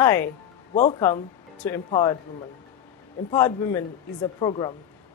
Hi, welcome to Empowered Women. Empowered Women is a program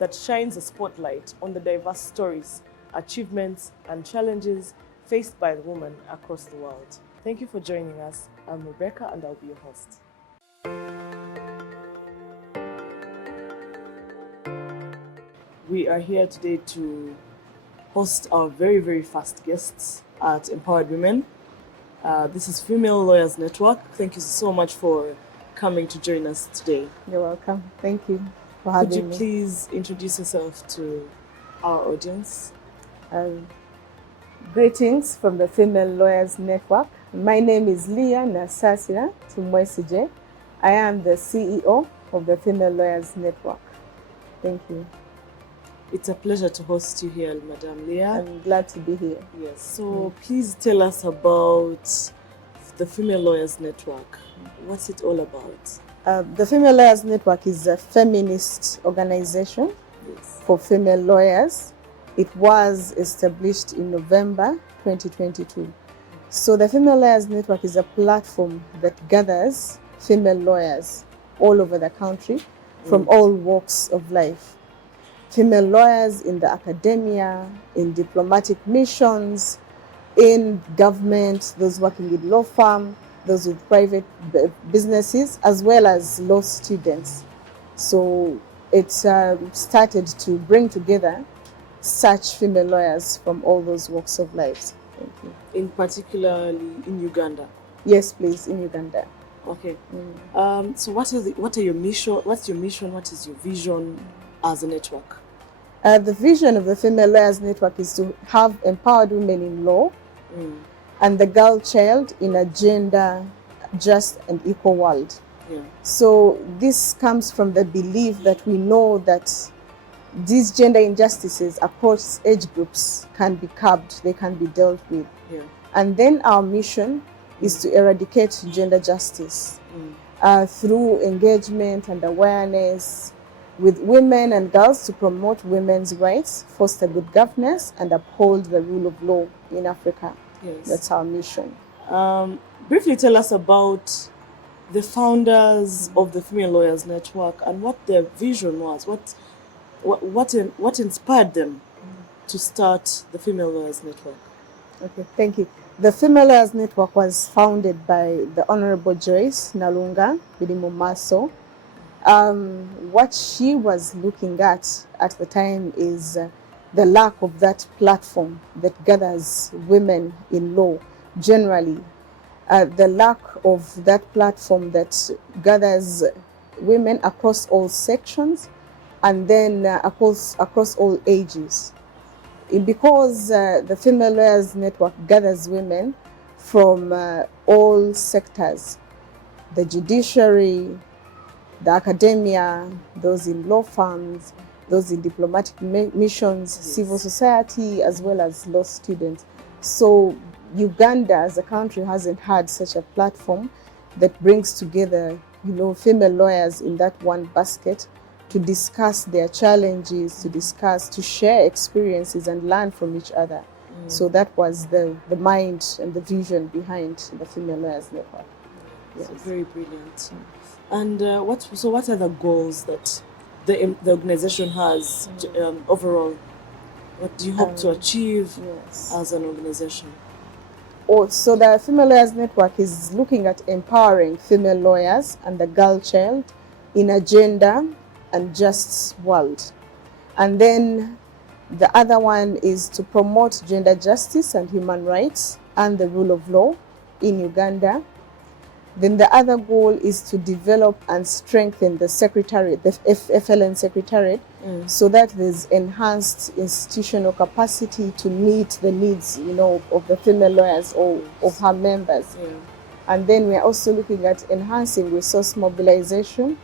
that shines a spotlight on the diverse stories, achievements, and challenges faced by the women across the world. Thank you for joining us. I'm Rebecca and I'll be your host. We are here today to host our very first guests at Empowered Women. This is Female Lawyers Network. Thank you so much for coming to join us today. You're welcome. Thank you for Could you having me. please introduce yourself to our audience? Greetings from the Female Lawyers Network. My name is Leah Nasasira Tumwesije. I am the CEO of the Female Lawyers Network. Thank you. It's a pleasure to host you here, Madam Leah. I'm glad to be here. Yes. So please tell us about the Female Lawyers Network. What's it all about? The Female Lawyers Network is a feminist organization for female lawyers. It was established in November 2022. So the Female Lawyers Network is a platform that gathers female lawyers all over the country from all walks of life. Female lawyers in the academia, in diplomatic missions, in government, those working with law firm, those with private businesses, as well as law students. So it started to bring together such female lawyers from all those walks of life. Thank you. In particularly in Uganda. Yes, please, in Uganda. Okay. So what are your mission? What's your mission? What is your vision as a network? The vision of the Female Lawyers Network is to have empowered women in law and the girl child in a gender just and equal world. Yeah. So this comes from the belief that we know that these gender injustices across age groups can be curbed, they can be dealt with. Yeah. And then our mission is to eradicate gender justice through engagement and awareness with women and girls to promote women's rights, foster good governance, and uphold the rule of law in Africa. Yes. That's our mission. Briefly tell us about the founders of the Female Lawyers Network and what their vision was. What inspired them to start the Female Lawyers Network? Okay, thank you. The Female Lawyers Network was founded by the Honorable Joyce Nalunga Bidimomaso. What she was looking at the time is the lack of that platform that gathers women in law generally. The lack of that platform that gathers women across all sections and then across all ages. Because the Female Lawyers Network gathers women from all sectors, the judiciary, the academia, those in law firms, those in diplomatic missions, civil society, as well as law students. So Uganda as a country hasn't had such a platform that brings together, female lawyers in that one basket to discuss their challenges, to share experiences and learn from each other. So that was the mind and the vision behind the Female Lawyers Network. Yes. So very brilliant. And what are the goals that the organization has overall? What do you hope to achieve as an organization? So the Female Lawyers Network is looking at empowering female lawyers and the girl child in a gender and just world. And then the other one is to promote gender justice and human rights and the rule of law in Uganda. Then the other goal is to develop and strengthen the secretariat, the FLN secretariat, so that there's enhanced institutional capacity to meet the needs, of the female lawyers or of her members. And then we're also looking at enhancing resource mobilization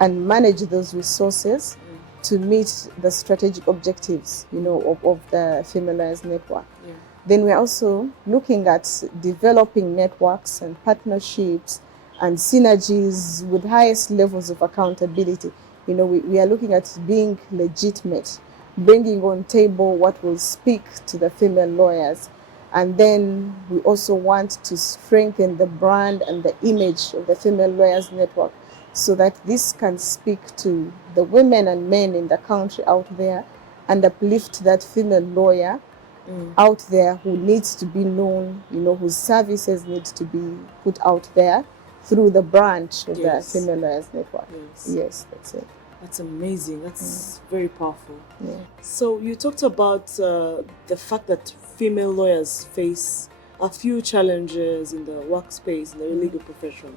and manage those resources to meet the strategic objectives, of the Female Lawyers Network. Then we're also looking at developing networks and partnerships and synergies with highest levels of accountability. We are looking at being legitimate, bringing on table what will speak to the female lawyers, And then we also want to strengthen the brand and the image of the Female Lawyers Network so that this can speak to the women and men in the country out there and uplift that female lawyer out there who needs to be known, whose services need to be put out there through the branch of the Female Lawyers Network. Yes, that's it. That's amazing. That's very powerful. Yeah. So you talked about the fact that female lawyers face a few challenges in the workspace, in the legal profession.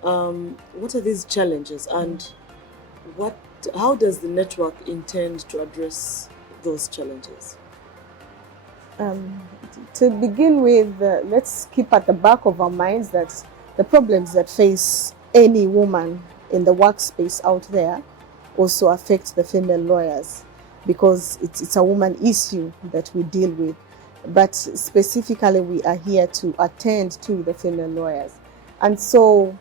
What are these challenges, and how does the network intend to address those challenges? To begin with, let's keep at the back of our minds that the problems that face any woman in the workspace out there also affect the female lawyers, because it's a woman issue that we deal with. But specifically, we are here to attend to the female lawyers. And so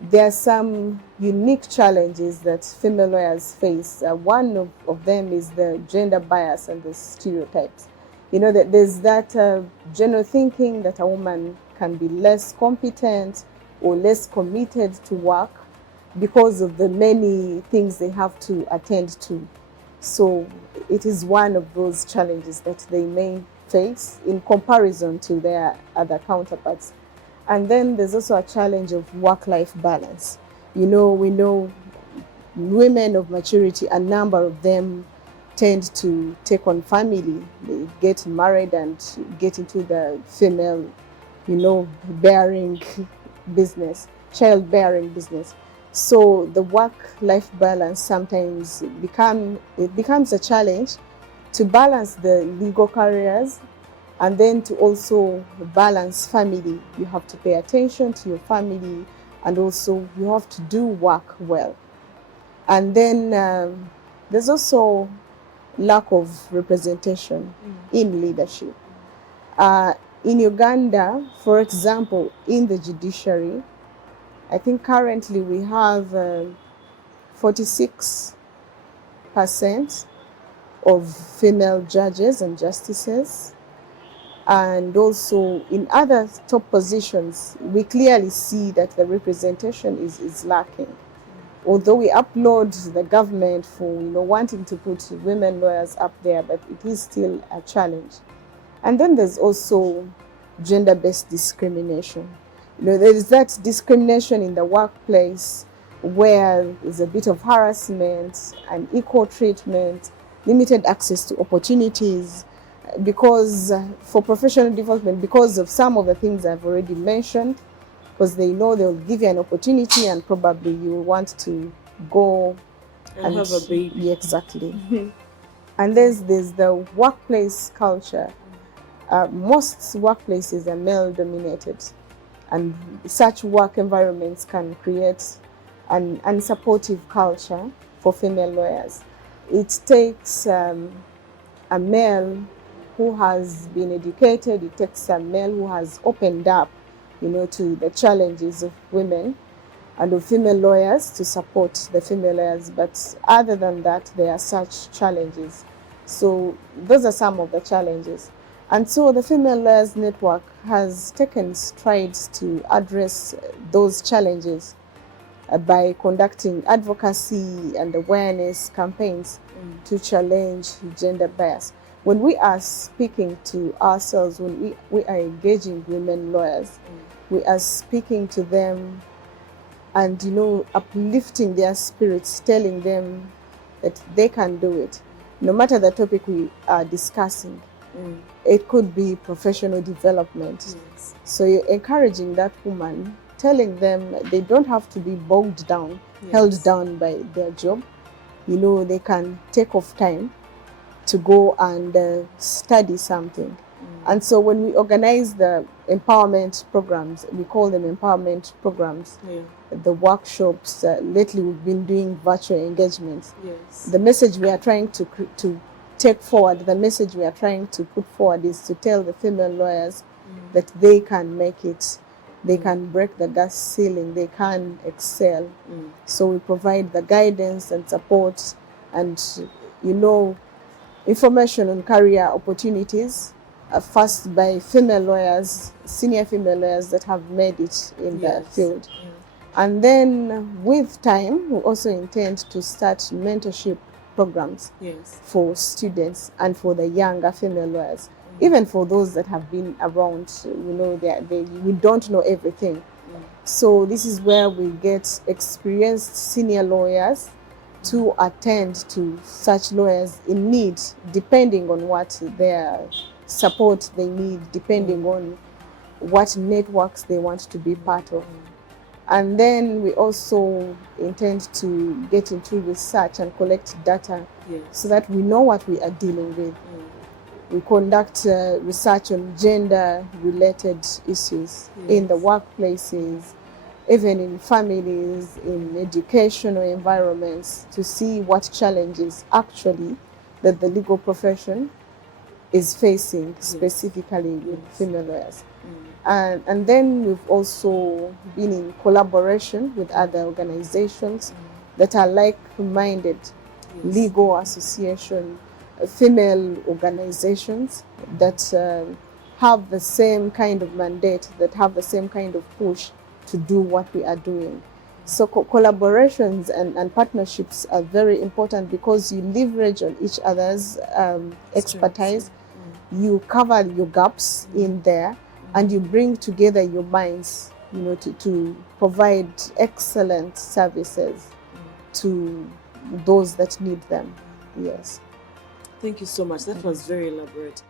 there are some unique challenges that female lawyers face. One of them is the gender bias and the stereotypes. That there's that general thinking that a woman can be less competent or less committed to work because of the many things they have to attend to. So it is one of those challenges that they may face in comparison to their other counterparts. And then there's also a challenge of work-life balance. We know women of maturity, a number of them tend to take on family. They get married and get into the female, bearing business, childbearing business. So the work-life balance sometimes becomes a challenge to balance the legal careers and then to also balance family. You have to pay attention to your family, and also you have to do work well. And then there's also lack of representation in leadership. In Uganda, for example, in the judiciary, I think currently we have 46% of female judges and justices. And also in other top positions, we clearly see that the representation is lacking. Although we applaud the government for wanting to put women lawyers up there, but it is still a challenge. And then there's also gender-based discrimination. There is that discrimination in the workplace where there's a bit of harassment, unequal treatment, limited access to opportunities, because for professional development, because of some of the things I've already mentioned, because they know they'll give you an opportunity and probably you want to go and have a baby. Yeah, exactly. And there's the workplace culture. Most workplaces are male dominated, and such work environments can create an unsupportive culture for female lawyers. It takes a male who has been educated, it takes a male who has opened up, to the challenges of women and of female lawyers to support the female lawyers. But other than that, there are such challenges. So those are some of the challenges. And so the Female Lawyers Network has taken strides to address those challenges by conducting advocacy and awareness campaigns to challenge gender bias. When we are speaking to ourselves, when we are engaging women lawyers, we are speaking to them and, uplifting their spirits, telling them that they can do it. No matter the topic we are discussing, it could be professional development. Yes. So you're encouraging that woman, telling them they don't have to be bogged down, held down by their job. They can take off time to go and study something. And so when we organize the empowerment programs, we call them empowerment programs, the workshops, lately we've been doing virtual engagements. Yes. The message we are trying to take forward, the message we are trying to put forward is to tell the female lawyers that they can make it, they can break the glass ceiling, they can excel. So we provide the guidance and support and, information on career opportunities first by female lawyers, senior female lawyers that have made it in the field. Yeah. And then with time, we also intend to start mentorship programs Yes. for students and for the younger female lawyers, even for those that have been around. We don't know everything. So this is where we get experienced senior lawyers to attend to such lawyers in need, depending on what their support they need, depending on what networks they want to be part of. And then we also intend to get into research and collect data so that we know what we are dealing with. We conduct research on gender-related issues in the workplaces, even in families, in educational environments, to see what challenges actually that the legal profession is facing, specifically with female lawyers. And then we've also been in collaboration with other organizations that are like-minded, legal association, female organizations that have the same kind of mandate, that have the same kind of push to do what we are doing. So collaborations and partnerships are very important because you leverage on each other's expertise, you cover your gaps in there, and you bring together your minds, to provide excellent services to those that need them. Yes. Thank you so much. That was very elaborate.